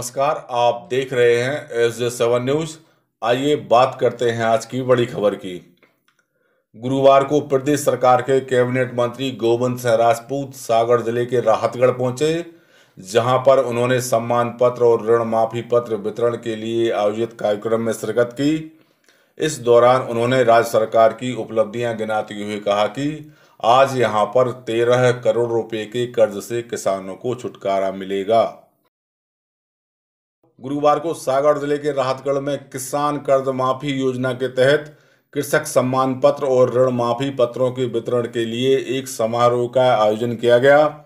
नमस्कार, आप देख रहे हैं SJ7 न्यूज। आइए बात करते हैं आज की बड़ी खबर की। गुरुवार को प्रदेश सरकार के कैबिनेट मंत्री गोविंद सिंह राजपूत सागर जिले के राहतगढ़ पहुंचे, जहां पर उन्होंने सम्मान पत्र और ऋण माफी पत्र वितरण के लिए आयोजित कार्यक्रम में शिरकत की। इस दौरान उन्होंने राज्य सरकार की उपलब्धियां गिनाते हुए कहा कि आज यहां पर 13 करोड़ रुपए के कर्ज से किसानों को छुटकारा मिलेगा। गुरुवार को सागर जिले के राहतगढ़ में किसान कर्ज माफी योजना के तहत कृषक सम्मान पत्र और ऋण माफी पत्रों के वितरण के लिए एक समारोह का आयोजन किया गया,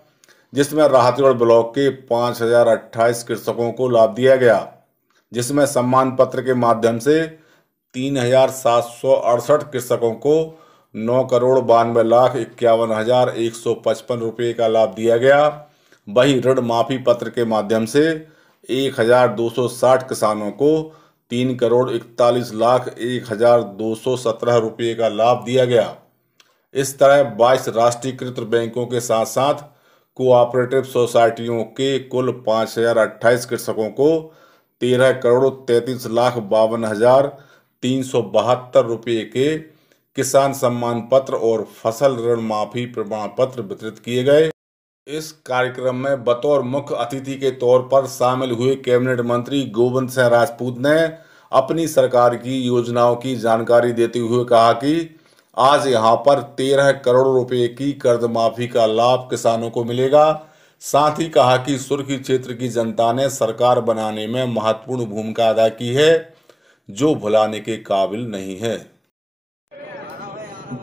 जिसमें राहतगढ़ ब्लॉक के 5028 कृषकों को लाभ दिया गया, जिसमें सम्मान पत्र के माध्यम से 3768 कृषकों को 9,92,51,155 रुपये का लाभ दिया गया। वहीं ऋण माफी पत्र के माध्यम से 1,260 किसानों को 3,41,01,217 रुपये का लाभ दिया गया। इस तरह 22 राष्ट्रीयकृत बैंकों के साथ साथ कोऑपरेटिव सोसाइटियों के कुल 5,028 कृषकों को 13,33,52,372 रुपये के किसान सम्मान पत्र और फसल ऋण माफी प्रमाण पत्र वितरित किए गए। इस कार्यक्रम में बतौर मुख्य अतिथि के तौर पर शामिल हुए कैबिनेट मंत्री गोविंद सिंह राजपूत ने अपनी सरकार की योजनाओं की जानकारी देते हुए कहा कि आज यहां पर 13 करोड़ रुपए की कर्ज माफी का लाभ किसानों को मिलेगा। साथ ही कहा कि सुर्खी क्षेत्र की जनता ने सरकार बनाने में महत्वपूर्ण भूमिका अदा की है, जो भुलाने के काबिल नहीं है।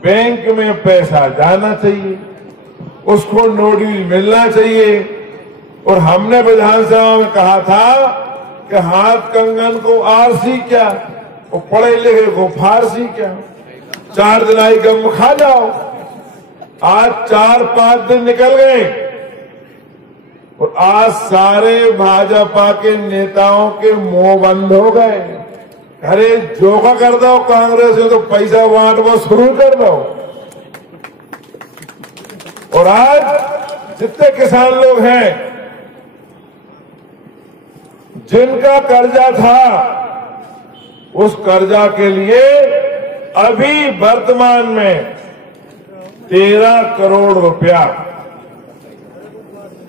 बैंक में पैसा जाना चाहिए, उसको नोटिस मिलना चाहिए। और हमने विधानसभा में कहा था कि हाथ कंगन को आरसी क्या, वो पढ़े लिखे को फारसी क्या, 4 दिनाई गम खा जाओ। आज 4-5 दिन निकल गए और आज सारे भाजपा के नेताओं के मुंह बंद हो गए। अरे जोगा कर दो, कांग्रेस में तो पैसा बांटना शुरू कर दो। और आज जितने किसान लोग हैं जिनका कर्जा था, उस कर्जा के लिए अभी वर्तमान में 13 करोड़ रुपया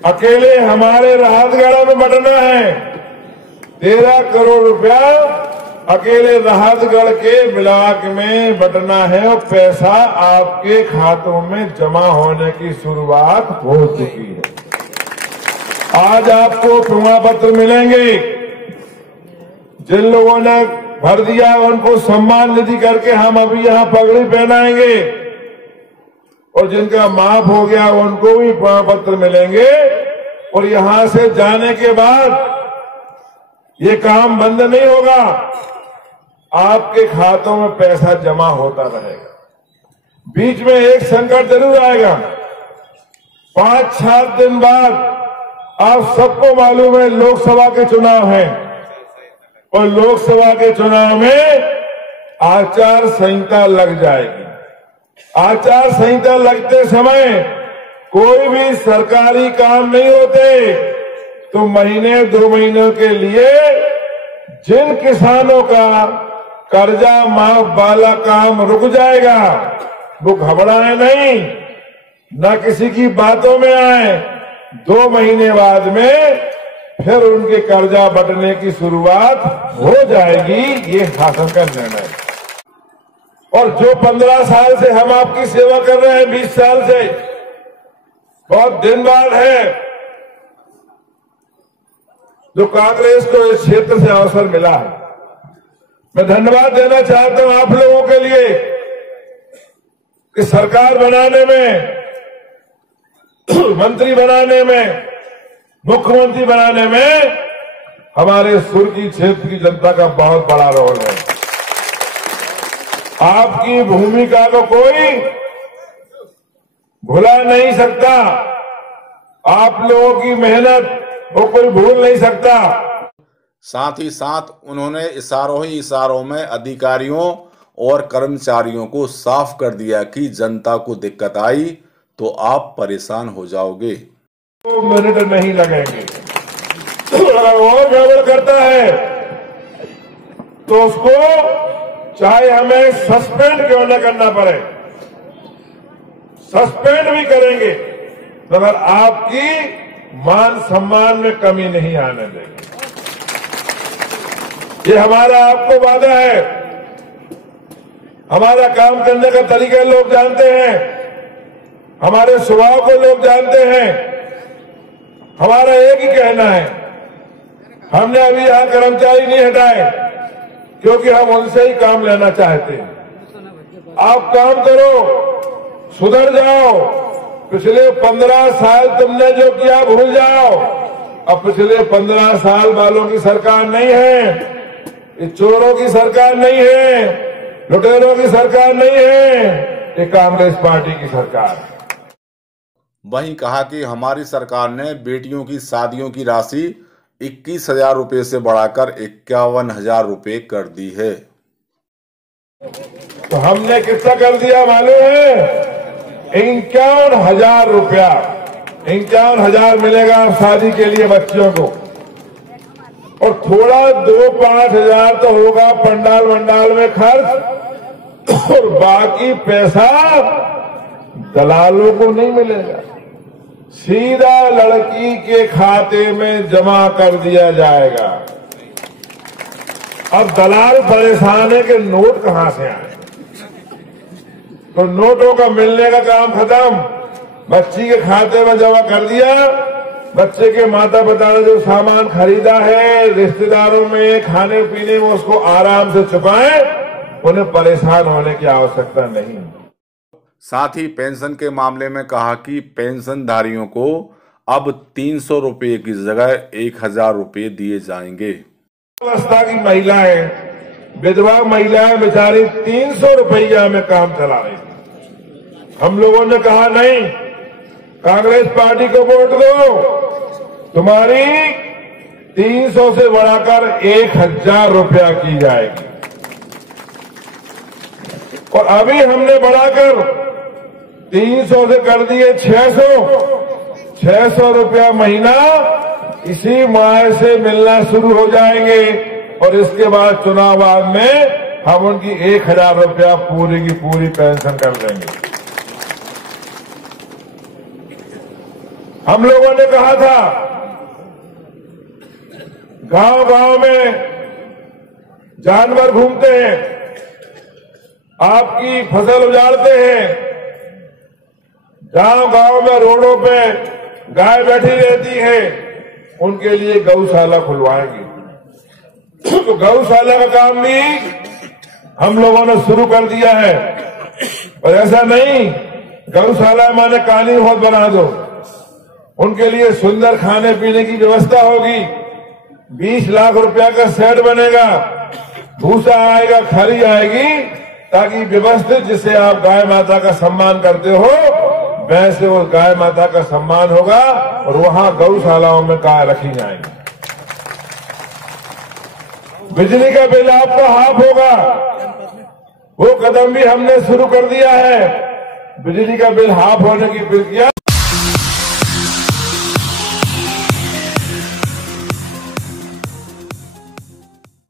अकेले हमारे राहतगढ़ में बंटना है। 13 करोड़ रुपया अकेले राहतगढ़ के ब्लॉक में बंटना है और पैसा आपके खातों में जमा होने की शुरुआत हो चुकी है। आज आपको प्रमाण पत्र मिलेंगे। जिन लोगों ने भर दिया उनको सम्मान निधि करके हम अभी यहां पगड़ी पहनाएंगे और जिनका माफ हो गया उनको भी प्रमाण पत्र मिलेंगे। और यहां से जाने के बाद ये काम बंद नहीं होगा, आपके खातों में पैसा जमा होता रहेगा। बीच में एक संकट जरूर आएगा। 5-7 दिन बाद आप सबको मालूम है लोकसभा के चुनाव हैं और लोकसभा के चुनाव में आचार संहिता लग जाएगी। आचार संहिता लगते समय कोई भी सरकारी काम नहीं होते, तो महीने 2 महीनों के लिए जिन किसानों का कर्जा माफ वाला काम रुक जाएगा, वो घबराए नहीं, न किसी की बातों में आए। 2 महीने बाद में फिर उनके कर्जा बंटने की शुरुआत हो जाएगी। ये शासन का निर्णय। और जो 15 साल से हम आपकी सेवा कर रहे हैं, 20 साल से, बहुत दिन बाद है जो कांग्रेस को इस क्षेत्र से अवसर मिला है। मैं धन्यवाद देना चाहता हूं आप लोगों के लिए कि सरकार बनाने में, मंत्री बनाने में, मुख्यमंत्री बनाने में हमारे सुर्खी क्षेत्र की जनता का बहुत बड़ा रोल है। आपकी भूमिका को कोई भुला नहीं सकता, आप लोगों की मेहनत वो कोई भूल नहीं सकता। साथ ही साथ उन्होंने इशारों ही इशारों में अधिकारियों और कर्मचारियों को साफ कर दिया कि जनता को दिक्कत आई तो आप परेशान हो जाओगे। 2 मिनट नहीं लगेंगे। अगर और गड़बड़ करता है तो उसको चाहे हमें सस्पेंड क्यों न करना पड़े, सस्पेंड भी करेंगे, मगर आपकी मान सम्मान में कमी नहीं आने देंगे। ये हमारा आपको वादा है। हमारा काम करने का तरीका लोग जानते हैं, हमारे स्वभाव को लोग जानते हैं। हमारा एक ही कहना है, हमने अभी यहां कर्मचारी नहीं हटाए क्योंकि हम उनसे ही काम लेना चाहते हैं। आप काम करो, सुधर जाओ। पिछले 15 साल तुमने जो किया भूल जाओ। अब पिछले 15 साल वालों की सरकार नहीं है, ये चोरों की सरकार नहीं है, लुटेरों की सरकार नहीं है, ये कांग्रेस पार्टी की सरकार है। वहीं कहा कि हमारी सरकार ने बेटियों की शादियों की राशि 21,000 रुपये से बढ़ाकर 51,000 रुपये कर दी है। तो हमने कितना कर दिया मालूम है? 51,000 रुपया। 51,000 मिलेगा शादी के लिए बच्चियों को, और थोड़ा 2-5 हजार तो होगा पंडाल वंडाल में खर्च, और बाकी पैसा दलालों को नहीं मिलेगा, सीधा लड़की के खाते में जमा कर दिया जाएगा। अब दलाल परेशान है कि नोट कहां से आए, तो नोटों का मिलने का काम खत्म, बच्ची के खाते में जमा कर दिया। बच्चे के माता पिता ने जो सामान खरीदा है रिश्तेदारों में खाने पीने में, उसको आराम से चुकाएं, उन्हें परेशान होने की आवश्यकता नहीं। साथ ही पेंशन के मामले में कहा कि पेंशनधारियों को अब 300 रुपये की जगह 1,000 रुपये दिए जाएंगे। अवस्था की महिलाएं, विधवा महिलाएं बेचारी 300 रुपया में काम चला रही थी। हम लोगों ने कहा नहीं, कांग्रेस पार्टी को वोट दो, तुम्हारी 300 से बढ़ाकर 1,000 रुपया की जाएगी। और अभी हमने बढ़ाकर 300 से कर दिए 600 रुपया महीना इसी माह से मिलना शुरू हो जाएंगे, और इसके बाद चुनाव बाद में हम उनकी 1,000 रुपया पूरी की पूरी पेंशन कर देंगे। हम लोगों ने कहा था गांव गांव में जानवर घूमते हैं, आपकी फसल उजाड़ते हैं, गांव गांव में रोडों पे गाय बैठी रहती है, उनके लिए गौशाला खुलवाएंगे। तो गौशाला का काम भी हम लोगों ने शुरू कर दिया है। और ऐसा नहीं गौशाला माने काली बहुत बना दो, उनके लिए सुंदर खाने पीने की व्यवस्था होगी। 20 लाख रुपया का सेट बनेगा, भूसा आएगा, खरी आएगी, ताकि व्यवस्थित जिसे आप गाय माता का सम्मान करते हो वैसे वो गाय माता का सम्मान होगा, और वहां गौशालाओं में गाय रखी जाएंगी। बिजली का बिल आपका हाफ होगा, वो कदम भी हमने शुरू कर दिया है। बिजली का बिल हाफ होने की प्रक्रिया